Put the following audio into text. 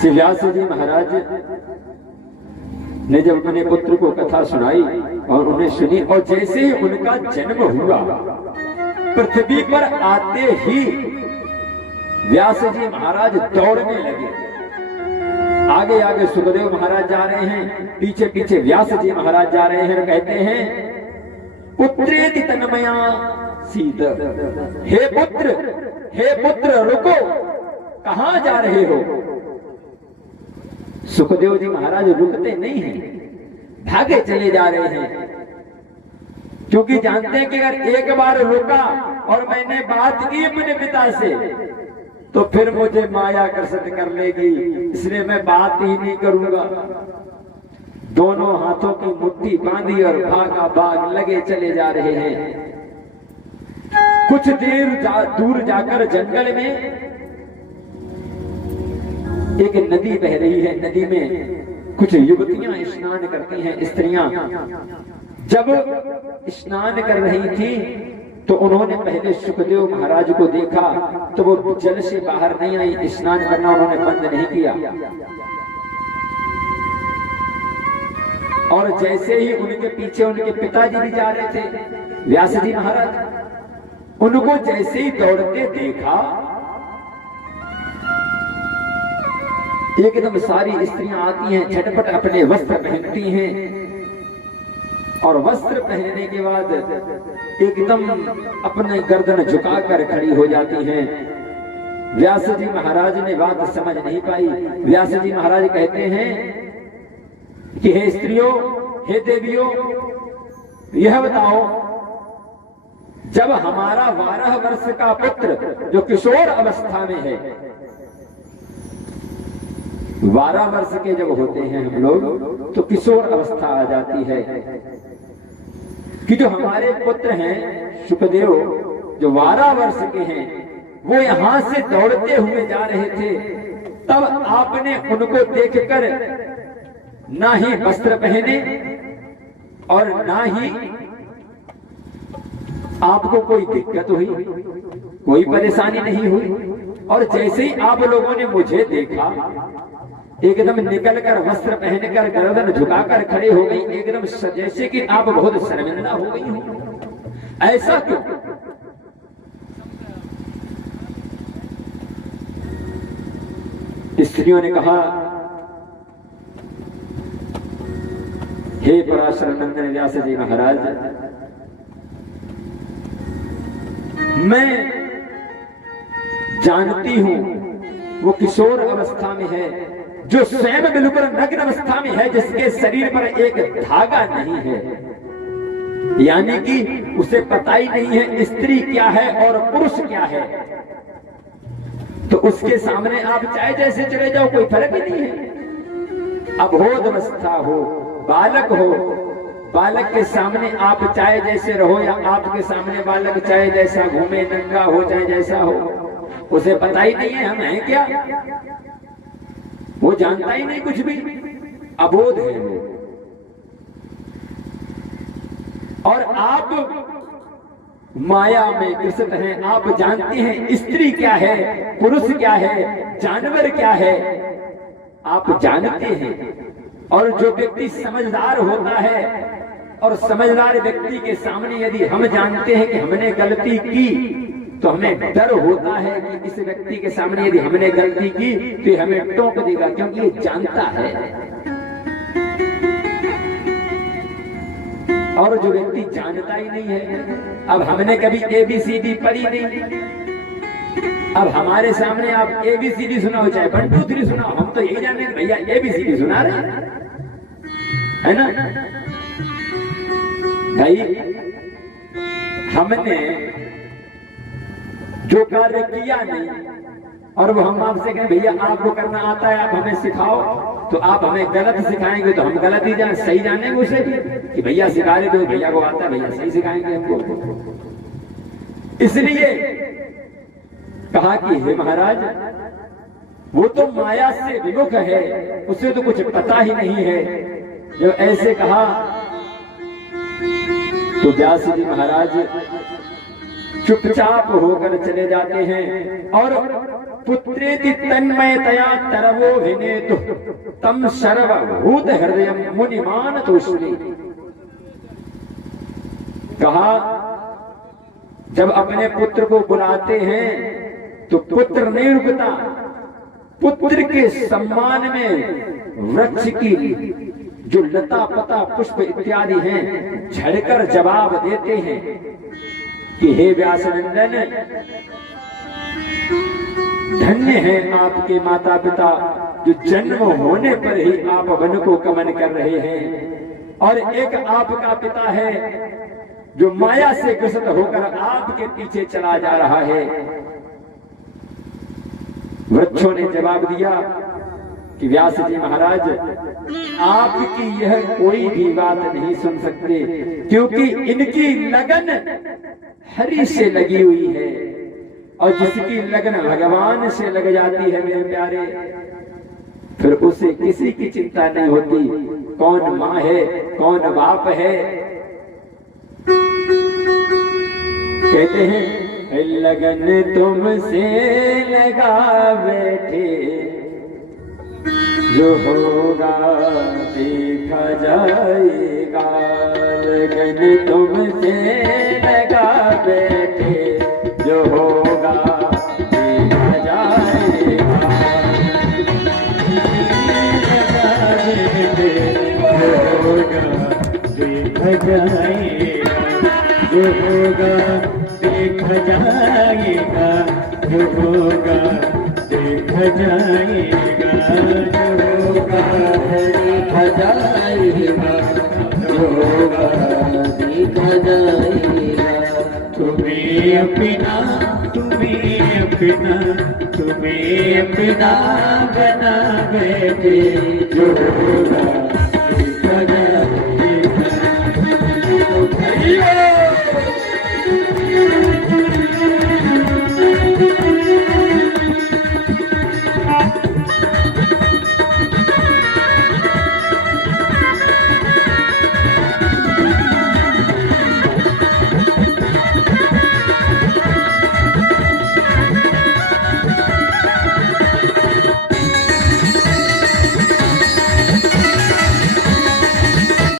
श्री व्यास जी महाराज ने जब अपने पुत्र को कथा सुनाई और उन्हें सुनी, और जैसे ही उनका जन्म हुआ, पृथ्वी पर आते ही व्यास जी महाराज दौड़ने लगे। आगे आगे सुखदेव महाराज जा रहे हैं, पीछे पीछे व्यास जी महाराज जा रहे हैं। कहते हैं पुत्रेति तन्मया सीत, हे पुत्र रुको, कहां जा रहे हो? सुखदेव जी महाराज रुकते नहीं हैं, भागे चले जा रहे हैं, क्योंकि जानते हैं कि अगर एक बार रुका और मैंने बात की अपने पिता से तो फिर मुझे माया आकर्षित कर लेगी, इसलिए मैं बात ही नहीं करूंगा। दोनों हाथों की मुट्ठी बांधी और भागा भाग लगे चले जा रहे हैं। कुछ देर दूर जाकर जंगल में एक नदी बह रही है। नदी में कुछ युवतियां स्नान करती हैं, स्त्रियां। जब स्नान कर रही थी तो उन्होंने पहले सुखदेव महाराज को देखा, तो वो जल से बाहर नहीं आई, स्नान करना उन्होंने बंद नहीं किया। और जैसे ही उनके पीछे उनके पिताजी भी जा रहे थे, व्यास जी महाराज, उनको जैसे ही दौड़ते देखा, एकदम सारी स्त्रियां आती हैं, झटपट अपने वस्त्र पहनती हैं, और वस्त्र पहनने के बाद एकदम अपने गर्दन झुकाकर खड़ी हो जाती हैं। व्यास जी महाराज ने बात समझ नहीं पाई। व्यास जी महाराज कहते हैं कि हे स्त्रियों, हे देवियों, यह बताओ, जब हमारा 12 वर्ष का पुत्र जो किशोर अवस्था में है, 12 वर्ष के जब होते हैं हम लोग तो किशोर अवस्था आ जाती है, कि जो हमारे पुत्र हैं सुखदेव, जो 12 वर्ष के हैं, वो यहां से दौड़ते हुए जा रहे थे, तब आपने उनको देखकर ना ही वस्त्र पहने और ना ही आपको कोई दिक्कत हुई, कोई परेशानी नहीं हुई। और जैसे ही आप लोगों ने मुझे देखा, एकदम निकलकर वस्त्र पहनकर गर्दन झुकाकर खड़े हो गई, एकदम जैसे कि आप बहुत शर्मिंदा हो गई हो। ऐसा क्यों? स्त्रियों ने कहा, हे पराशर नंदन व्यास जी महाराज, मैं जानती हूं वो किशोर अवस्था में है, जो स्वयं बिल्कुल नग्न अवस्था में है, जिसके शरीर पर एक धागा नहीं है, यानी कि उसे पता ही नहीं है स्त्री क्या है और पुरुष क्या है। तो उसके सामने आप चाहे जैसे चले जाओ, कोई फर्क ही नहीं है। अबोध अवस्था हो, बालक हो, बालक के सामने आप चाहे जैसे रहो, या आपके सामने बालक चाहे जैसा घूमे, नंगा हो, चाहे जैसा हो, उसे पता ही नहीं है हम हैं क्या, वो जानता ही नहीं कुछ भी, अबोध है वो। और आप माया में ग्रसित हैं, आप जानते हैं स्त्री क्या है, पुरुष क्या है, जानवर क्या है, आप जानते हैं। और जो व्यक्ति समझदार होता है, और समझदार व्यक्ति के सामने यदि हम जानते हैं कि हमने गलती की, तो हमें डर होता है कि इस व्यक्ति के सामने यदि हमने गलती की तो ये हमें टोक देगा, क्योंकि ये जानता है। और जो व्यक्ति जानता ही नहीं है, अब हमने कभी ABCD पढ़ी नहीं, अब हमारे सामने आप ABCD सुनाओ, चाहे 1 2 3 सुनाओ, हम तो यही जाने भैया ABCD सुना रहे है ना भाई। हमने जो कार्य किया नहीं, और वो हम आपसे कहें भैया आपको करना आता है, आप हमें सिखाओ, तो आप हमें गलत सिखाएंगे तो हम गलत ही सही जानेंगे उसे भी, कि भैया सिखा रहे तो भैया को आता है, भैया सही सिखाएंगे हमको। इसलिए कहा कि हे महाराज, वो तो माया से विमुख है, उसे तो कुछ पता ही नहीं है। जब ऐसे कहा तो व्यास जी महाराज चुपचाप होकर चले जाते हैं, और पुत्रेति तन्मयतया तरवो विनेतु तम सर्वभूत हृदय मुनिमान तोष्णि। कहा जब अपने पुत्र को बुलाते हैं तो पुत्र नहीं रुकता, पुत्र के सम्मान में वृक्ष की जो लता पता पुष्प इत्यादि हैं झड़कर जवाब देते हैं कि हे व्यासनंदन, धन्य है आपके माता पिता जो जन्म होने पर ही आप वन को गमन कर रहे हैं, और एक आपका पिता है जो माया से ग्रसित होकर आपके पीछे चला जा रहा है। वृक्षों ने जवाब दिया कि व्यास जी महाराज, आपकी यह कोई भी बात नहीं सुन सकते, क्योंकि इनकी लगन हरि से लगी हुई है, और जिसकी लगन भगवान से लग जाती है मेरे प्यारे, फिर उसे किसी की चिंता नहीं होती, कौन माँ है कौन बाप है। कहते हैं लगन तुमसे लगा बैठे, जो होगा देखा जाएगा। लगन तुमसे लगा बैठे, जो होगा देखा जाएगा। जो होगा देखा जाएगा, जो होगा देखा जाएगा, जो होगा देखा जाएगा, जो होगा देखा जाएगा, जो होगा देखा जाएगा। तुम्हें अपना तुम्हें अपना तुम्हें अपना बना बैठे, जो होगा